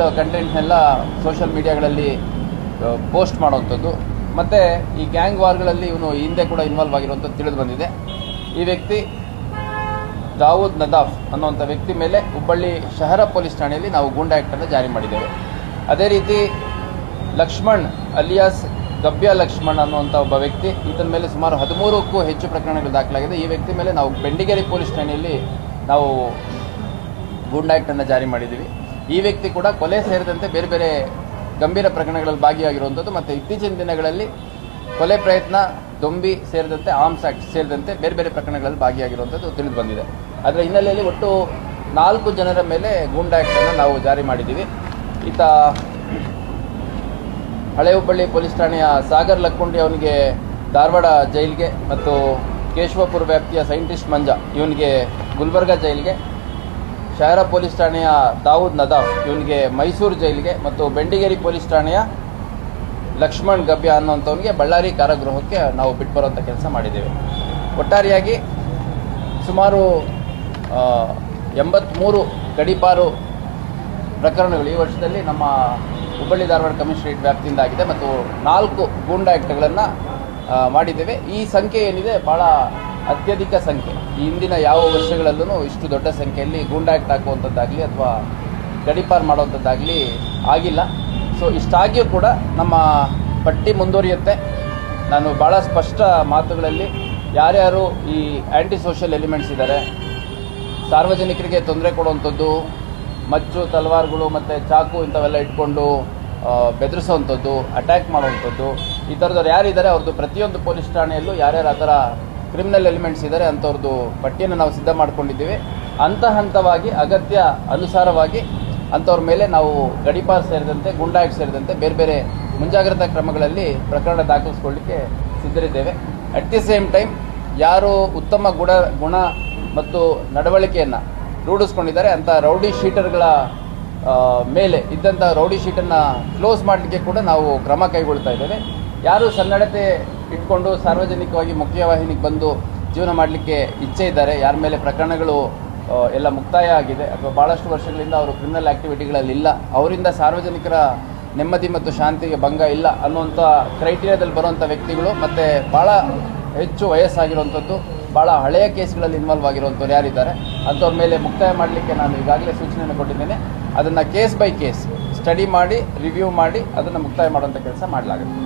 ಕಂಟೆಂಟ್ನೆಲ್ಲ social ಮೀಡಿಯಾಗಳಲ್ಲಿ post ಮಾಡುವಂಥದ್ದು. ಮತ್ತು ಈ ಗ್ಯಾಂಗ್ ವಾರ್ಗಳಲ್ಲಿ ಇವನು ಹಿಂದೆ ಕೂಡ ಇನ್ವಾಲ್ವ್ ಆಗಿರುವಂಥದ್ದು ತಿಳಿದು ಬಂದಿದೆ. ಈ ವ್ಯಕ್ತಿ ದಾವೂದ್ ನದಾಫ್ ಅನ್ನುವಂಥ ವ್ಯಕ್ತಿ ಮೇಲೆ ಹುಬ್ಬಳ್ಳಿ ಶಹರ ಪೊಲೀಸ್ ಠಾಣೆಯಲ್ಲಿ ನಾವು ಗೂಂಡಾ ಆ್ಯಕ್ಟನ್ನು ಜಾರಿ ಮಾಡಿದ್ದೇವೆ. ಅದೇ ರೀತಿ ಲಕ್ಷ್ಮಣ್, ಅಲಿಯಾಸ್ ಗಬ್ಯ ಲಕ್ಷ್ಮಣ್ ಅನ್ನುವಂಥ ಒಬ್ಬ ವ್ಯಕ್ತಿ, ಈತನ ಮೇಲೆ ಸುಮಾರು ಹದಿಮೂರಕ್ಕೂ ಹೆಚ್ಚು ಪ್ರಕರಣಗಳು ದಾಖಲಾಗಿದೆ. ಈ ವ್ಯಕ್ತಿ ಮೇಲೆ ನಾವು ಬೆಂಡಿಗೇರಿ ಪೊಲೀಸ್ ಠಾಣೆಯಲ್ಲಿ ನಾವು ಗೂಂಡಾ ಆ್ಯಕ್ಟನ್ನು ಜಾರಿ ಮಾಡಿದ್ದೀವಿ. ಈ ವ್ಯಕ್ತಿ ಕೂಡ ಕೊಲೆ ಸೇರಿದಂತೆ ಬೇರೆ ಬೇರೆ ಗಂಭೀರ ಪ್ರಕರಣಗಳಲ್ಲಿ ಭಾಗಿಯಾಗಿರುವಂಥದ್ದು ಮತ್ತು ಇತ್ತೀಚಿನ ದಿನಗಳಲ್ಲಿ ಕೊಲೆ ಪ್ರಯತ್ನ, ದೊಂಬಿ ಸೇರಿದಂತೆ ಆರ್ಮ್ಸ್ ಆಕ್ಟ್ ಸೇರಿದಂತೆ ಬೇರೆ ಬೇರೆ ಪ್ರಕರಣಗಳಲ್ಲಿ ಭಾಗಿಯಾಗಿರುವಂಥದ್ದು ತಿಳಿದು ಬಂದಿದೆ. ಅದರ ಹಿನ್ನೆಲೆಯಲ್ಲಿ ಒಟ್ಟು ನಾಲ್ಕು ಜನರ ಮೇಲೆ ಗೂಂಡಾ ಆ್ಯಕ್ಟನ್ನು ನಾವು ಜಾರಿ ಮಾಡಿದ್ದೀವಿ. ಈತ ಹಳೆ ಹುಬ್ಬಳ್ಳಿ ಪೊಲೀಸ್ ಠಾಣೆಯ ಸಾಗರ್ ಲಕ್ಕುಂಡಿ ಅವನಿಗೆ ಧಾರವಾಡ ಜೈಲಿಗೆ ಮತ್ತು ಕೇಶವಪುರ ವ್ಯಾಪ್ತಿಯ ಸೈಂಟಿಸ್ಟ್ ಮಂಜ ಇವನಿಗೆ ಗುಲ್ಬರ್ಗಾ ಜೈಲಿಗೆ ಶಹರ ಪೊಲೀಸ್ ಠಾಣೆಯ ದಾವೂದ್ ನದಾಫ್, ಇವನಿಗೆ ಮೈಸೂರು ಜೈಲಿಗೆ ಮತ್ತು ಬೆಂಡಿಗೇರಿ ಪೊಲೀಸ್ ಠಾಣೆಯ ಲಕ್ಷ್ಮಣ್ ಗಬ್ಯ ಅನ್ನುವಂಥವನಿಗೆ ಬಳ್ಳಾರಿ ಕಾರಾಗೃಹಕ್ಕೆ ನಾವು ಬಿಟ್ಟು ಬರುವಂಥ ಕೆಲಸ ಮಾಡಿದ್ದೇವೆ. ಒಟ್ಟಾರೆಯಾಗಿ ಸುಮಾರು ಎಂಬತ್ತ್ಮೂರು ಗಡೀಪಾರು ಪ್ರಕರಣಗಳು ಈ ವರ್ಷದಲ್ಲಿ ನಮ್ಮ ಹುಬ್ಬಳ್ಳಿ ಧಾರವಾಡ ಕಮಿಷನರೇಟ್ ವ್ಯಾಪ್ತಿಯಿಂದ ಆಗಿದೆ ಮತ್ತು ನಾಲ್ಕು ಗೂಂಡಾ ಆ್ಯಕ್ಟ್ಗಳನ್ನು ಮಾಡಿದ್ದೇವೆ. ಈ ಸಂಖ್ಯೆ ಏನಿದೆ ಭಾಳ ಅತ್ಯಧಿಕ ಸಂಖ್ಯೆ. ಈ ಹಿಂದಿನ ಯಾವ ವರ್ಷಗಳಲ್ಲೂ ಇಷ್ಟು ದೊಡ್ಡ ಸಂಖ್ಯೆಯಲ್ಲಿ ಗೂಂಡಾಕ್ಟ್ ಹಾಕುವಂಥದ್ದಾಗಲಿ ಅಥವಾ ಗಡಿಪಾರ್ ಮಾಡುವಂಥದ್ದಾಗಲಿ ಆಗಿಲ್ಲ. ಸೊ ಇಷ್ಟಾಗಿಯೂ ಕೂಡ ನಮ್ಮ ಪಟ್ಟಿ ಮುಂದುವರಿಯುತ್ತೆ. ನಾನು ಭಾಳ ಸ್ಪಷ್ಟ ಮಾತುಗಳಲ್ಲಿ ಯಾರ್ಯಾರು ಈ ಆ್ಯಂಟಿ ಸೋಷಿಯಲ್ ಎಲಿಮೆಂಟ್ಸ್ ಇದ್ದಾರೆ, ಸಾರ್ವಜನಿಕರಿಗೆ ತೊಂದರೆ ಕೊಡುವಂಥದ್ದು, ಮಚ್ಚು, ತಲವಾರುಗಳು ಮತ್ತು ಚಾಕು ಇಂಥವೆಲ್ಲ ಇಟ್ಕೊಂಡು ಬೆದರಿಸೋವಂಥದ್ದು ಅಟ್ಯಾಕ್ ಮಾಡುವಂಥದ್ದು, ಈ ಥರದವ್ರು ಯಾರಿದ್ದಾರೆ, ಅವ್ರದ್ದು ಪ್ರತಿಯೊಂದು ಪೊಲೀಸ್ ಠಾಣೆಯಲ್ಲೂ ಯಾರ್ಯಾರು ಆ ಥರ ಕ್ರಿಮಿನಲ್ ಎಲಿಮೆಂಟ್ಸ್ ಇದ್ದಾರೆ ಅಂಥವ್ರದ್ದು ಪಟ್ಟಿಯನ್ನು ನಾವು ಸಿದ್ಧ ಮಾಡ್ಕೊಂಡಿದ್ದೀವಿ. ಹಂತ ಹಂತವಾಗಿ ಅಗತ್ಯ ಅನುಸಾರವಾಗಿ ಅಂಥವ್ರ ಮೇಲೆ ನಾವು ಗಡಿಪಾರ್ ಸೇರಿದಂತೆ ಗುಂಡಾಗಿ ಸೇರಿದಂತೆ ಬೇರೆ ಬೇರೆ ಮುಂಜಾಗ್ರತಾ ಕ್ರಮಗಳಲ್ಲಿ ಪ್ರಕರಣ ದಾಖಲಿಸ್ಕೊಳ್ಳಿಕ್ಕೆ ಸಿದ್ಧರಿದ್ದೇವೆ. ಅಟ್ ದಿ ಸೇಮ್ ಟೈಮ್ ಯಾರು ಉತ್ತಮ ಗುಣ ಗುಣ ಮತ್ತು ನಡವಳಿಕೆಯನ್ನು ರೂಢಿಸ್ಕೊಂಡಿದ್ದಾರೆ, ಅಂಥ ರೌಡಿ ಶೀಟರ್ಗಳ ಮೇಲೆ ಇದ್ದಂಥ ರೌಡಿ ಶೀಟನ್ನು ಕ್ಲೋಸ್ ಮಾಡಲಿಕ್ಕೆ ಕೂಡ ನಾವು ಕ್ರಮ ಕೈಗೊಳ್ತಾ ಇದ್ದೇವೆ. ಯಾರು ಸನ್ನಡತೆ ಇಟ್ಕೊಂಡು ಸಾರ್ವಜನಿಕವಾಗಿ ಮುಖ್ಯವಾಹಿನಿಗೆ ಬಂದು ಜೀವನ ಮಾಡಲಿಕ್ಕೆ ಇಚ್ಛೆ ಇದ್ದಾರೆ. ಯಾರ ಮೇಲೆ ಪ್ರಕರಣಗಳು ಎಲ್ಲ ಮುಕ್ತಾಯ ಆಗಿದೆ. ಅಥವಾ ಭಾಳಷ್ಟು ವರ್ಷಗಳಿಂದ ಅವರು ಕ್ರಿಮಿನಲ್ ಆ್ಯಕ್ಟಿವಿಟಿಗಳಲ್ಲಿ ಇಲ್ಲ. ಅವರಿಂದ ಸಾರ್ವಜನಿಕರ ನೆಮ್ಮದಿ ಮತ್ತು ಶಾಂತಿಗೆ ಭಂಗ ಇಲ್ಲ ಅನ್ನುವಂಥ ಕ್ರೈಟೀರಿಯಾದಲ್ಲಿ ಬರುವಂಥ ವ್ಯಕ್ತಿಗಳು ಮತ್ತು ಭಾಳ ಹೆಚ್ಚು ವಯಸ್ಸಾಗಿರುವಂಥದ್ದು ಭಾಳ ಹಳೆಯ ಕೇಸ್ಗಳಲ್ಲಿ ಇನ್ವಾಲ್ವ್ ಆಗಿರುವಂಥವ್ರು ಯಾರಿದ್ದಾರೆ, ಅಂಥವ್ರ ಮೇಲೆ ಮುಕ್ತಾಯ ಮಾಡಲಿಕ್ಕೆ ನಾನು ಈಗಾಗಲೇ ಸೂಚನೆಯನ್ನು ಕೊಟ್ಟಿದ್ದೇನೆ. ಅದನ್ನು ಕೇಸ್ ಬೈ ಕೇಸ್ ಸ್ಟಡಿ ಮಾಡಿ, ರಿವ್ಯೂ ಮಾಡಿ, ಅದನ್ನು ಮುಕ್ತಾಯ ಮಾಡುವಂಥ ಕೆಲಸ ಮಾಡಲಾಗುತ್ತೆ.